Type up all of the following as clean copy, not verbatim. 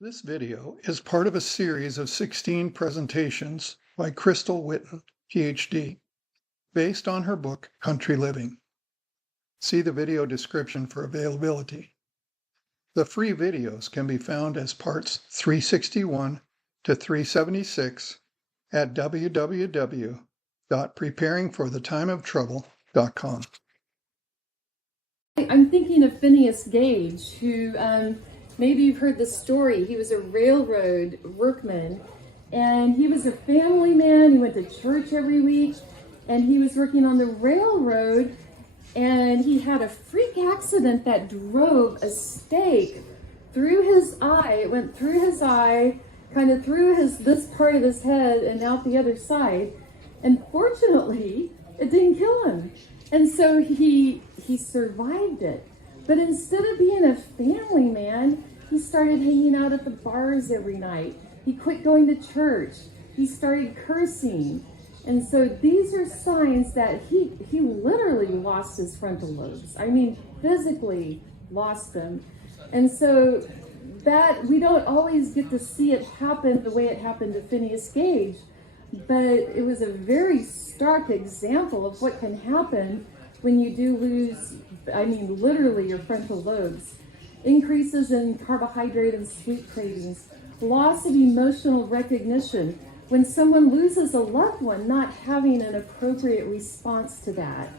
This video is part of a series of 16 presentations by Crystal Whitten, Ph.D., based on her book, Country Living. See the video description for availability. The free videos can be found as parts 361 to 376 at www.preparingforthetimeoftrouble.com. I'm thinking of Phineas Gage, who maybe you've heard the story. He was a railroad workman, and he was a family man. He went to church every week, and he was working on the railroad, and he had a freak accident that drove a stake through his eye. It went through his eye, kind of through this part of his head and out the other side. And fortunately, it didn't kill him. And so he survived it. But instead of being a family man, he started hanging out at the bars every night. He quit going to church. He started cursing. And so these are signs that he literally lost his frontal lobes. I mean, physically lost them. And so that we don't always get to see it happen the way it happened to Phineas Gage. But it was a very stark example of what can happen when you do lose, I mean, literally your frontal lobes. Increases in carbohydrate and sweet cravings, loss of emotional recognition. When someone loses a loved one, not having an appropriate response to that.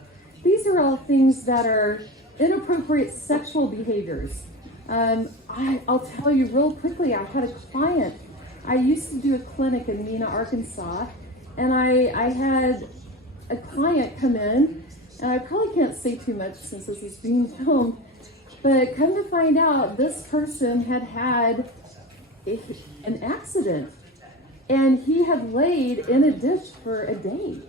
These are all things that are inappropriate sexual behaviors. I'll tell you real quickly, I had a client. I used to do a clinic in Mena, Arkansas, and I had a client come in, and I probably can't say too much since this is being filmed, but come to find out, this person had an accident, and he had laid in a ditch for a day.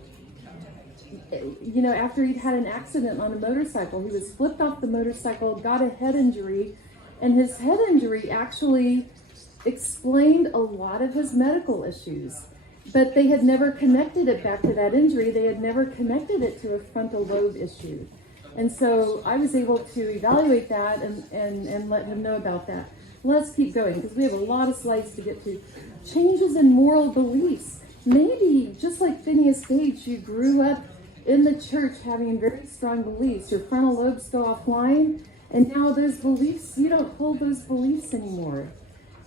You know, after he'd had an accident on a motorcycle, he was flipped off the motorcycle, got a head injury, and his head injury actually explained a lot of his medical issues, but they had never connected it back to that injury. They had never connected it to a frontal lobe issue. And so I was able to evaluate that and let him know about that. Let's keep going because we have a lot of slides to get to. Changes in moral beliefs. Maybe just like Phineas Gage, you grew up in the church having very strong beliefs. Your frontal lobes go offline, and now those beliefs, you don't hold those beliefs anymore.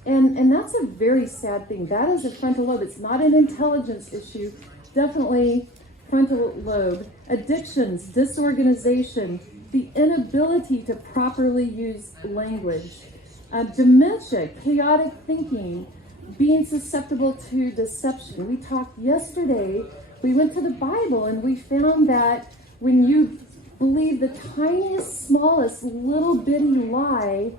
And that's a very sad thing. That is a frontal lobe. It's not an intelligence issue. Definitely frontal lobe. Addictions, disorganization, the inability to properly use language, dementia, chaotic thinking, being susceptible to deception. We talked yesterday, we went to the Bible and we found that when you believe the tiniest, smallest, little bitty lie,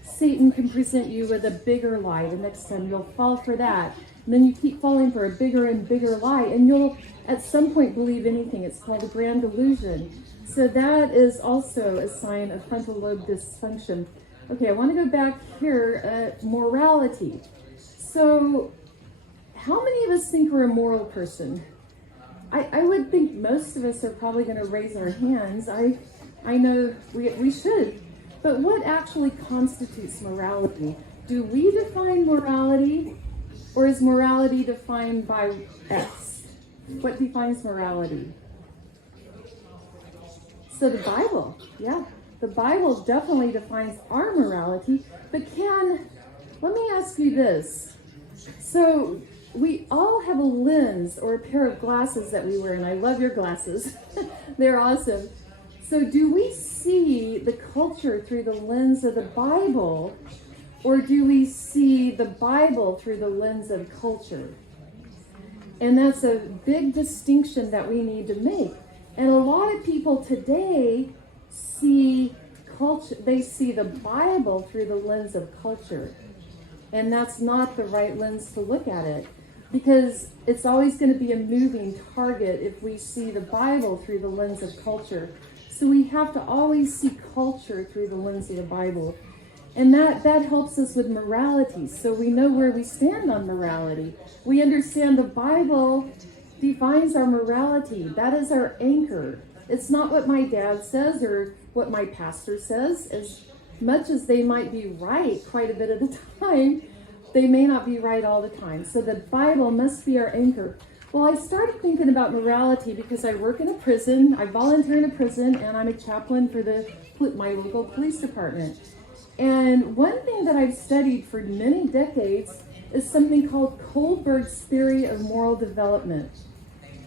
Satan can present you with a bigger lie. The next time you'll fall for that. And then you keep falling for a bigger and bigger lie, and you'll at some point believe anything. It's called a grand delusion. So that is also a sign of frontal lobe dysfunction. Okay, I want to go back here, morality. So how many of us think we're a moral person? I would think most of us are probably going to raise our hands. I know we should. But what actually constitutes morality? Do we define morality, or is morality defined by us? What defines morality? So the Bible, yeah. The Bible definitely defines our morality, but let me ask you this. So we all have a lens or a pair of glasses that we wear, and I love your glasses. They're awesome. So do we see the culture through the lens of the Bible, or do we see the Bible through the lens of culture? And that's a big distinction that we need to make. And a lot of people today see culture, they see the Bible through the lens of culture. And that's not the right lens to look at it, because it's always going to be a moving target if we see the Bible through the lens of culture. So we have to always see culture through the lens of the Bible. And that helps us with morality. So we know where we stand on morality. We understand the Bible defines our morality. That is our anchor. It's not what my dad says or what my pastor says, as much as they might be right quite a bit of the time. they may not be right all the time. So the Bible must be our anchor. Well, I started thinking about morality because I work in a prison. I volunteer in a prison, and I'm a chaplain for my local police department. And one thing that I've studied for many decades is something called Kohlberg's theory of moral development.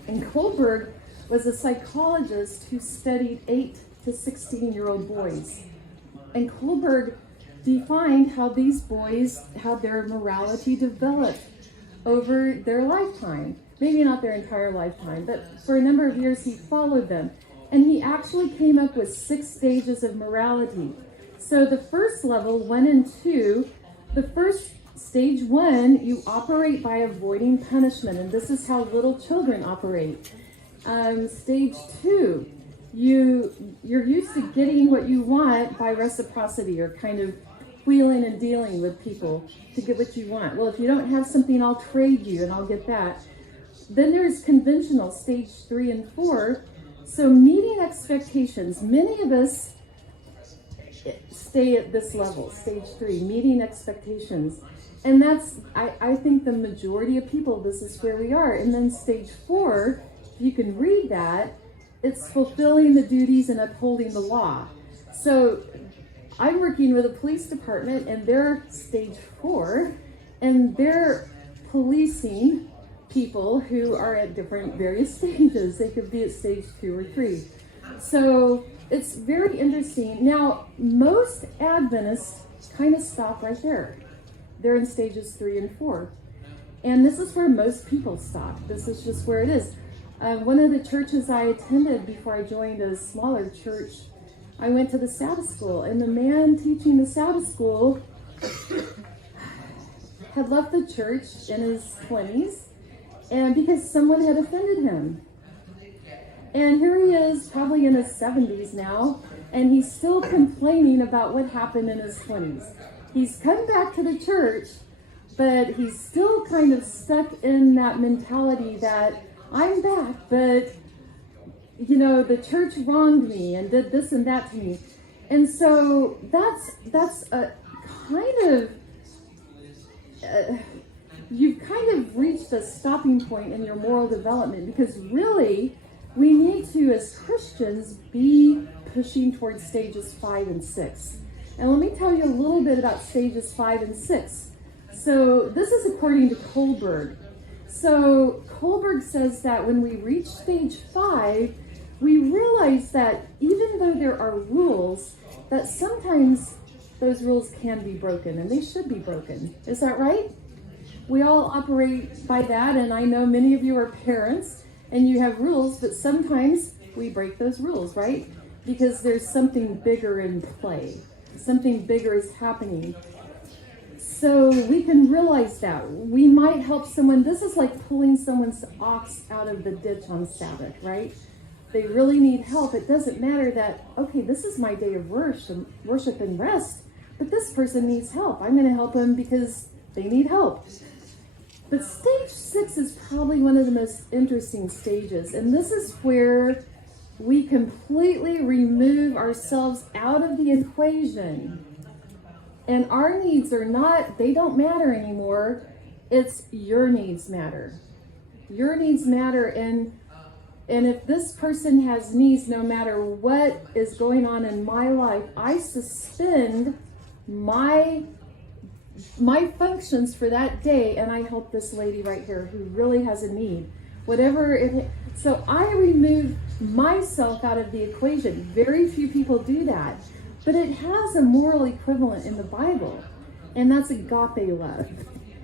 And Kohlberg was a psychologist who studied 8 to 16-year-old boys. And Kohlberg defined how these boys, how their morality developed over their lifetime. Maybe not their entire lifetime, but for a number of years he followed them. And he actually came up with 6 stages of morality. So the first level, 1 and 2, the first stage 1, you operate by avoiding punishment, and this is how little children operate. Stage 2, you're used to getting what you want by reciprocity, or kind of wheeling and dealing with people to get what you want. Well, if you don't have something, I'll trade you and I'll get that. Then there's conventional, stage 3 and 4. So meeting expectations. Many of us stay at this level, stage 3, meeting expectations. And that's, I think the majority of people, this is where we are. And then stage 4, you can read that, it's fulfilling the duties and upholding the law. So I'm working with a police department, and they're stage 4, and they're policing people who are at different various stages. They could be at stage 2 or 3. So it's very interesting. Now, most Adventists kind of stop right there. They're in stages 3 and 4. And this is where most people stop. This is just where it is. One of the churches I attended before I joined a smaller church, I went to the Sabbath school, and the man teaching the Sabbath school had left the church in his 20s, and because someone had offended him. And here he is, probably in his 70s now, and he's still complaining about what happened in his 20s. He's come back to the church, but he's still kind of stuck in that mentality that I'm back, but you know, the church wronged me and did this and that to me. And so that's a kind of, you've kind of reached a stopping point in your moral development, because really we need to, as Christians, be pushing towards stages 5 and 6. And let me tell you a little bit about stages 5 and 6. So this is according to Kohlberg. So Kohlberg says that when we reach stage 5, we realize that even though there are rules, that sometimes those rules can be broken, and they should be broken. Is that right? We all operate by that, and I know many of you are parents, and you have rules, but sometimes we break those rules, right? Because there's something bigger in play. Something bigger is happening. So we can realize that. We might help someone. This is like pulling someone's ox out of the ditch on Sabbath, right? They really need help. It doesn't matter that, okay, this is my day of worship and rest, but this person needs help. I'm going to help them because they need help. But stage 6 is probably one of the most interesting stages, and this is where we completely remove ourselves out of the equation. And our needs are not, they don't matter anymore. It's your needs matter. Your needs matter, and if this person has needs, no matter what is going on in my life, I suspend my functions for that day, and I help this lady right here who really has a need. So I remove myself out of the equation. Very few people do that. But it has a moral equivalent in the Bible, and that's agape love.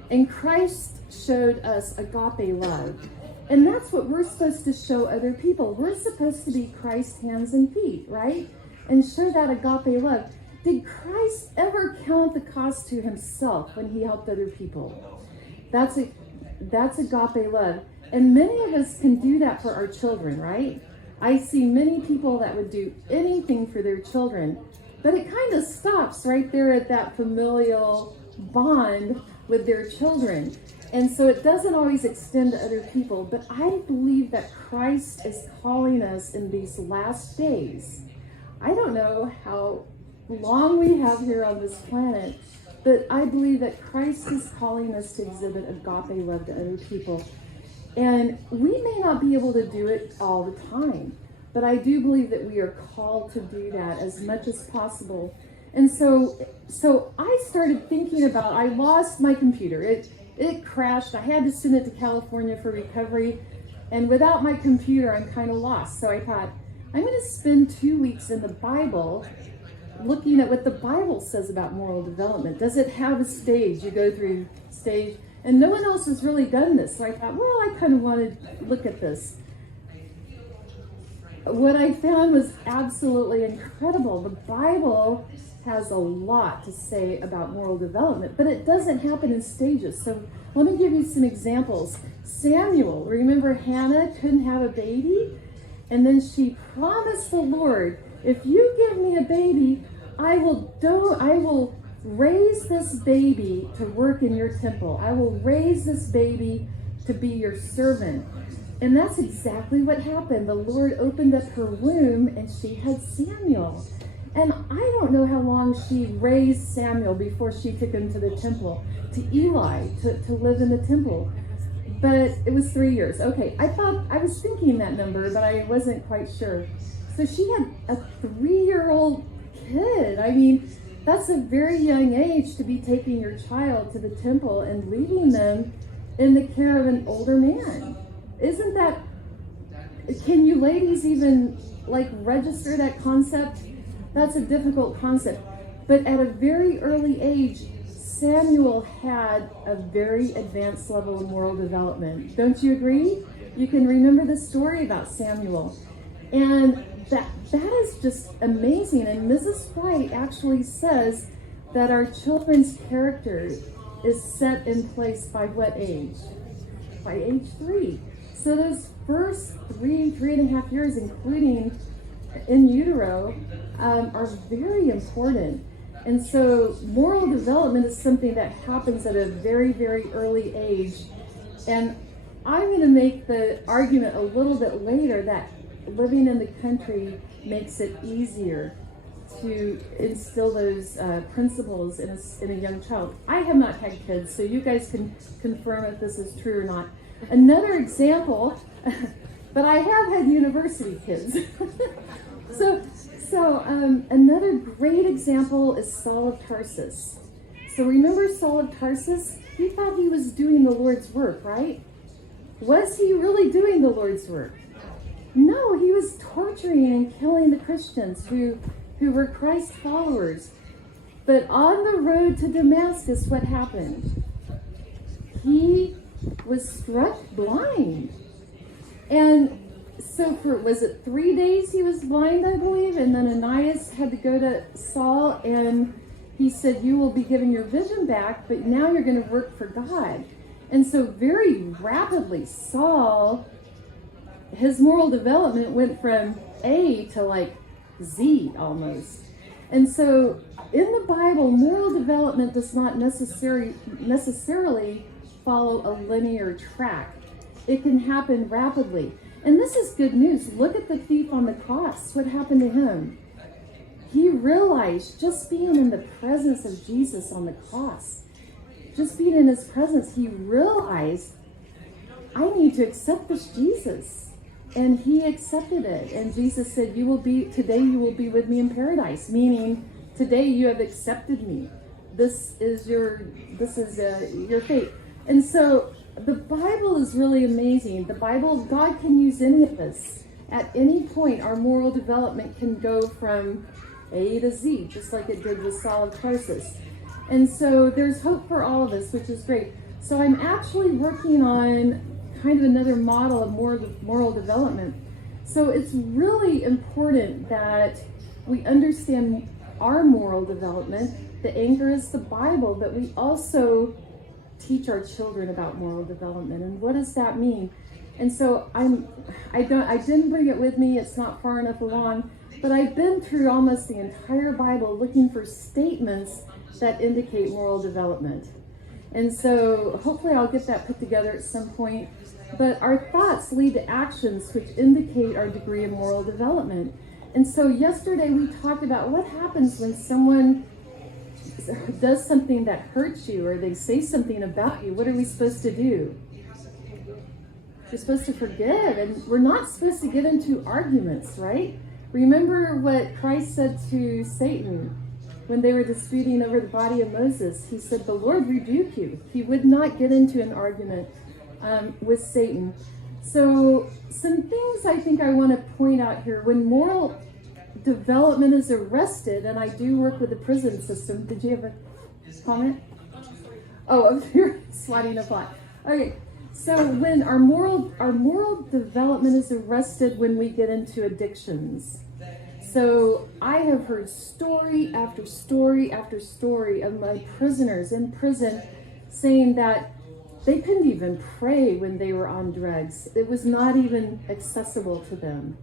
And Christ showed us agape love. And that's what we're supposed to show other people. We're supposed to be Christ's hands and feet, right? And show that agape love. Did Christ ever count the cost to himself when he helped other people? That's agape love. And many of us can do that for our children, right? I see many people that would do anything for their children. But it kind of stops right there at that familial bond with their children. And so it doesn't always extend to other people. But I believe that Christ is calling us in these last days. I don't know how long we have here on this planet, But I believe that Christ is calling us to exhibit agape love to other people. And we may not be able to do it all the time, but I do believe that we are called to do that as much as possible. And so I started thinking about, I lost my computer. It crashed. I had to send it to California for recovery. And without my computer, I'm kind of lost. So I thought, I'm going to spend 2 weeks in the Bible looking at what the Bible says about moral development. Does it have a stage? You go through stage. And no one else has really done this. So I thought, well, I kind of wanted to look at this. What I found was absolutely incredible. The Bible has a lot to say about moral development, but it doesn't happen in stages. So let me give you some examples. Samuel, remember Hannah couldn't have a baby? And then she promised the Lord, if you give me a baby, I will raise this baby to work in your temple. I will raise this baby to be your servant. And that's exactly what happened. The Lord opened up her womb and she had Samuel. And I don't know how long she raised Samuel before she took him to the temple, to Eli, to live in the temple. But it was 3 years. Okay, I was thinking that number, but I wasn't quite sure. So she had a 3-year-old kid. I mean, that's a very young age to be taking your child to the temple and leaving them in the care of an older man. Isn't that, can you ladies even register that concept? That's a difficult concept. But at a very early age, Samuel had a very advanced level of moral development. Don't you agree? You can remember the story about Samuel. And that is just amazing. And Mrs. White actually says that our children's character is set in place by what age? By age 3. So those first 3.5 years, including in utero, are very important. And so moral development is something that happens at a very, very early age. And I'm going to make the argument a little bit later that living in the country makes it easier to instill those principles in a young child. I have not had kids, so you guys can confirm if this is true or not. Another example, but I have had university kids. So another great example is Saul of Tarsus. So remember Saul of Tarsus? He thought he was doing the Lord's work, right? Was he really doing the Lord's work? No, he was torturing and killing the Christians who were Christ followers. But on the road to Damascus, what happened? He was struck blind. And so was it 3 days he was blind, I believe? And then Ananias had to go to Saul and he said, you will be given your vision back, but now you're going to work for God. And so very rapidly, Saul, his moral development went from A to Z almost. And so in the Bible, moral development does not necessarily follow a linear track. It can happen rapidly. And this is good news. Look at the thief on the cross. What happened to him? He realized just being in the presence of Jesus on the cross, just being in his presence, he realized, I need to accept this Jesus. And he accepted it. And Jesus said, today you will be with me in paradise, meaning today you have accepted me. This is your fate. And so the Bible is really amazing. The Bible, God can use any of us. At any point, our moral development can go from A to Z, just like it did with Saul of Tarsus. And so there's hope for all of us, which is great. So I'm actually working on kind of another model of moral development. So it's really important that we understand our moral development. The anchor is the Bible, but we also teach our children about moral development. And what does that mean? And so I didn't bring it with me. It's not far enough along, but I've been through almost the entire Bible looking for statements that indicate moral development. And so hopefully I'll get that put together at some point. But our thoughts lead to actions which indicate our degree of moral development. And so yesterday we talked about what happens when someone does something that hurts you, or they say something about you, what are we supposed to do? We're supposed to forgive, and we're not supposed to get into arguments, right? Remember what Christ said to Satan when they were disputing over the body of Moses. He said, "The Lord rebuke you." He would not get into an argument with Satan. So some things I think I want to point out here. When moral development is arrested, and I do work with the prison system. Did you have a comment? Oh, you're swatting a plot. Okay, so when our moral development is arrested when we get into addictions. So I have heard story after story after story of my prisoners in prison saying that they couldn't even pray when they were on drugs. It was not even accessible to them.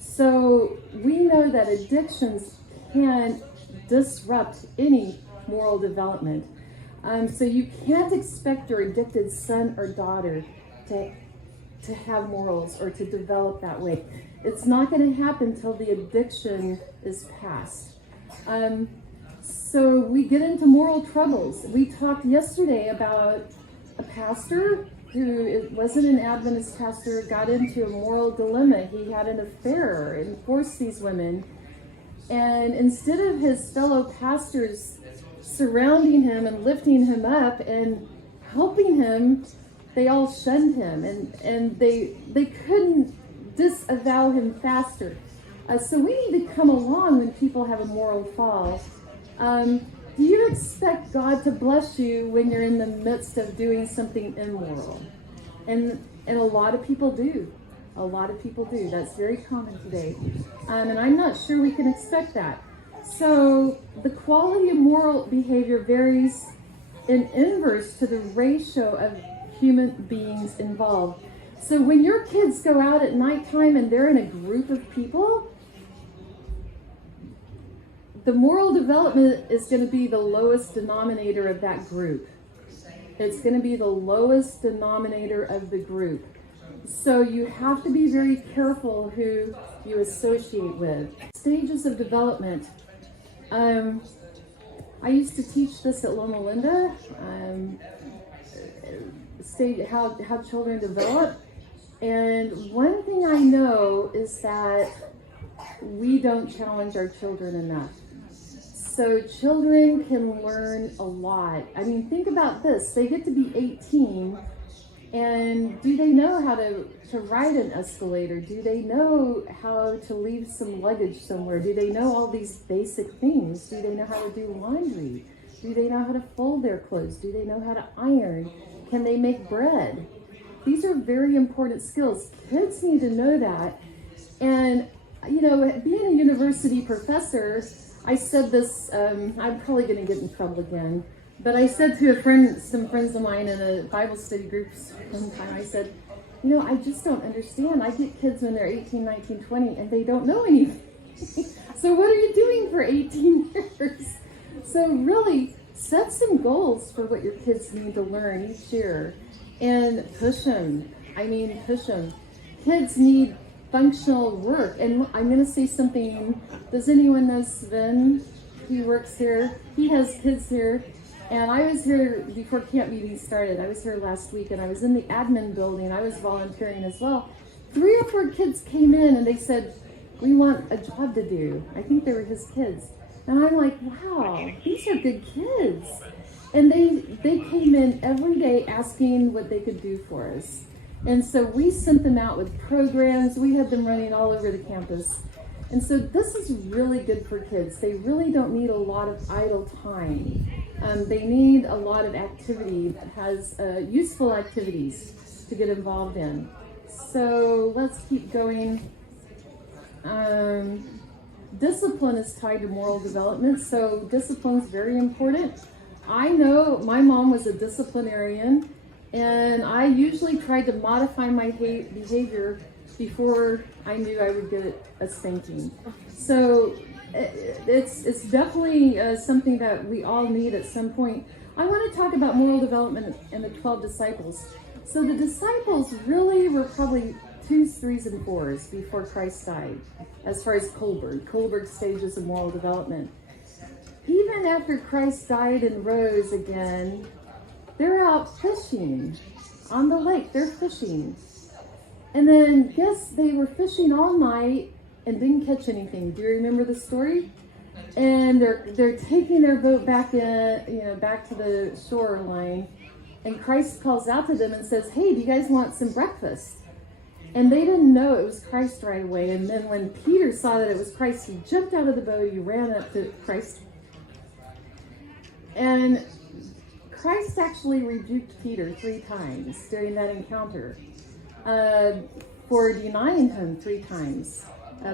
So we know that addictions can disrupt any moral development. So you can't expect your addicted son or daughter to have morals or to develop that way. It's not going to happen until the addiction is past. So we get into moral troubles. We talked yesterday about a pastor who wasn't an Adventist pastor, got into a moral dilemma. He had an affair and forced these women. And instead of his fellow pastors surrounding him and lifting him up and helping him, they all shunned him, and they couldn't disavow him faster. So we need to come along when people have a moral fall. Do you expect God to bless you when you're in the midst of doing something immoral? And a lot of people do. A lot of people do. That's very common today. And I'm not sure we can expect that. So the quality of moral behavior varies in inverse to the ratio of human beings involved. So when your kids go out at nighttime and they're in a group of people, the moral development is going to be the lowest denominator of that group. It's going to be the lowest denominator of the group. So you have to be very careful who you associate with. Stages of development. I used to teach this at Loma Linda, how children develop. And one thing I know is that we don't challenge our children enough. So children can learn a lot. I mean, think about this. They get to be 18, and do they know how to ride an escalator? Do they know how to leave some luggage somewhere? Do they know all these basic things? Do they know how to do laundry? Do they know how to fold their clothes? Do they know how to iron? Can they make bread? These are very important skills. Kids need to know that. And, you know, being a university professor, I said this, I'm probably going to get in trouble again, but I said to some friends of mine in a Bible study group one time, I said, you know, I just don't understand. I get kids when they're 18, 19, 20, and they don't know anything. So what are you doing for 18 years? So really, set some goals for what your kids need to learn each year, and push them. I mean, push them. Kids need functional work. And I'm going to say something. Does anyone know Sven? He works here. He has kids here. And I was here before camp meeting started. I was here last week, and I was in the admin building. I was volunteering as well. 3 or 4 kids came in, and they said, we want a job to do. I think they were his kids. And I'm like, wow, these are good kids. And they came in every day asking what they could do for us. And so we sent them out with programs. We had them running all over the campus. And so this is really good for kids. They really don't need a lot of idle time. They need a lot of activity that has useful activities to get involved in. So let's keep going. Discipline is tied to moral development. So discipline is very important. I know my mom was a disciplinarian, and I usually tried to modify my behavior before I knew I would get a spanking. So it's definitely something that we all need at some point. I want to talk about moral development and the 12 disciples. So the disciples really were probably 2s, 3s, and 4s before Christ died, as far as Kohlberg stages of moral development. Even after Christ died and rose again, they're out fishing on the lake. They're fishing. And then guess they were fishing all night and didn't catch anything. Do you remember the story? And they're taking their boat back back to the shoreline, and Christ calls out to them and says, "Hey, do you guys want some breakfast?" And they didn't know it was Christ right away. And then when Peter saw that it was Christ, he jumped out of the boat, he ran up to Christ. And Christ actually rebuked Peter 3 times during that encounter for denying him 3 times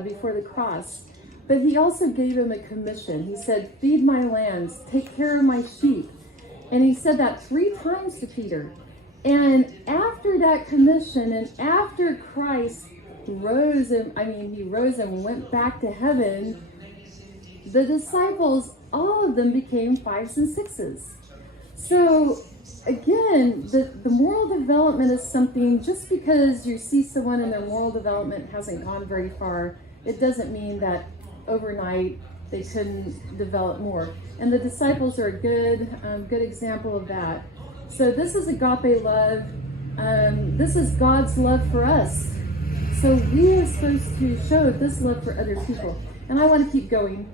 before the cross. But he also gave him a commission. He said, "Feed my lambs, take care of my sheep." And he said that 3 times to Peter. And after that commission, and after Christ rose and went back to heaven, the disciples, all of them became 5s and 6s. So again, the moral development is something, just because you see someone and their moral development hasn't gone very far, it doesn't mean that overnight they couldn't develop more. And the disciples are a good example of that. So this is agape love. This is God's love for us. So we are supposed to show this love for other people. And I want to keep going.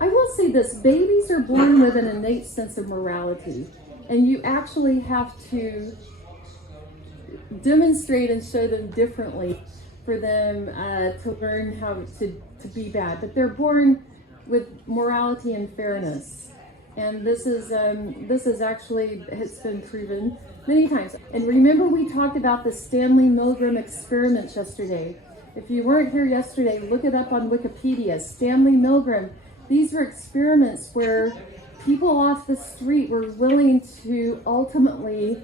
I will say this: babies are born with an innate sense of morality. And you actually have to demonstrate and show them differently for them to learn how to be bad. But they're born with morality and fairness. And this is actually, it's been proven many times. And remember, we talked about the Stanley Milgram experiments yesterday. If you weren't here yesterday, look it up on Wikipedia. Stanley Milgram. These were experiments where people off the street were willing to ultimately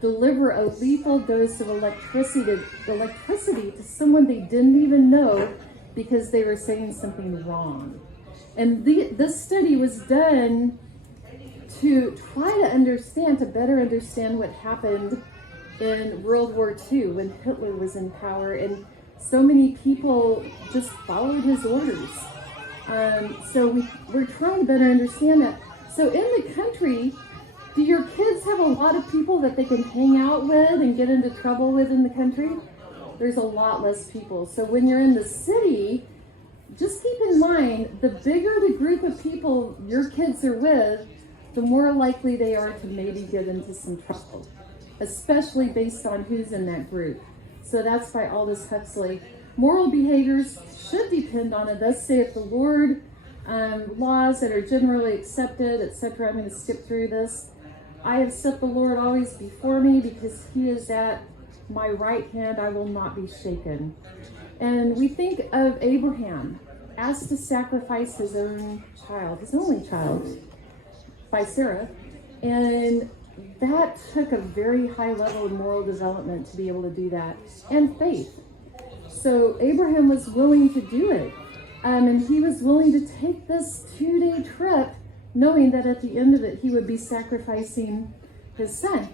deliver a lethal dose of electricity to someone they didn't even know because they were saying something wrong. And this study was done to try to better understand what happened in World War II when Hitler was in power, and so many people just followed his orders. So we're trying to better understand that. So in the country, do your kids have a lot of people that they can hang out with and get into trouble with in the country? There's a lot less people. So when you're in the city, just keep in mind, the bigger the group of people your kids are with, the more likely they are to maybe get into some trouble, especially based on who's in that group. So that's by Aldous Huxley. Moral behaviors should depend on it. Thus saith the Lord. Laws that are generally accepted, etc. I'm going to skip through this. I have set the Lord always before me, because he is at my right hand, I will not be shaken. And we think of Abraham asked to sacrifice his own child, his only child, by Sarah. And that took a very high level of moral development to be able to do that, and faith. So Abraham was willing to do it. And he was willing to take this 2-day trip, knowing that at the end of it, he would be sacrificing his son.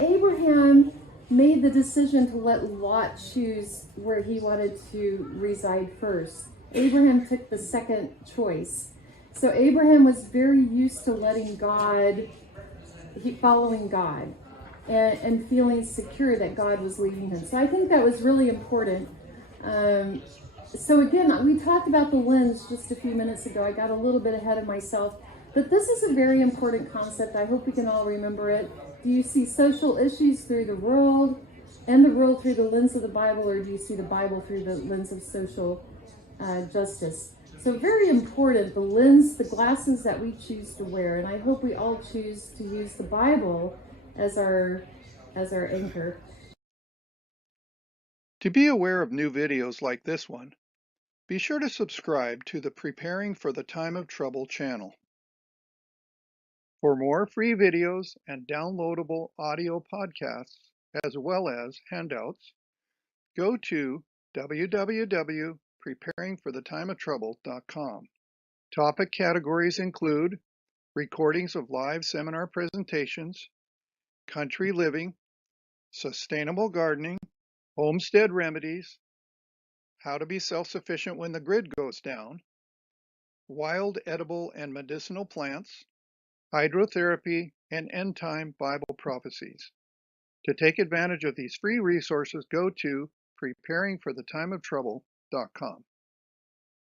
Abraham made the decision to let Lot choose where he wanted to reside first. Abraham took the second choice. So Abraham was very used to letting following God, and feeling secure that God was leading him. So I think that was really important. So again, we talked about the lens just a few minutes ago. I got a little bit ahead of myself, but this is a very important concept. I hope we can all remember it. Do you see social issues through the world, and the world through the lens of the Bible, or do you see the Bible through the lens of social justice? So very important, the lens, the glasses that we choose to wear. And I hope we all choose to use the Bible as our anchor. To be aware of new videos like this one, be sure to subscribe to the Preparing for the Time of Trouble channel. For more free videos and downloadable audio podcasts, as well as handouts, go to www.preparingforthetimeoftrouble.com. Topic categories include recordings of live seminar presentations, country living, sustainable gardening, homestead remedies, how to be self-sufficient when the grid goes down, wild edible and medicinal plants, hydrotherapy, and end-time Bible prophecies. To take advantage of these free resources, go to preparingforthetimeoftrouble.com.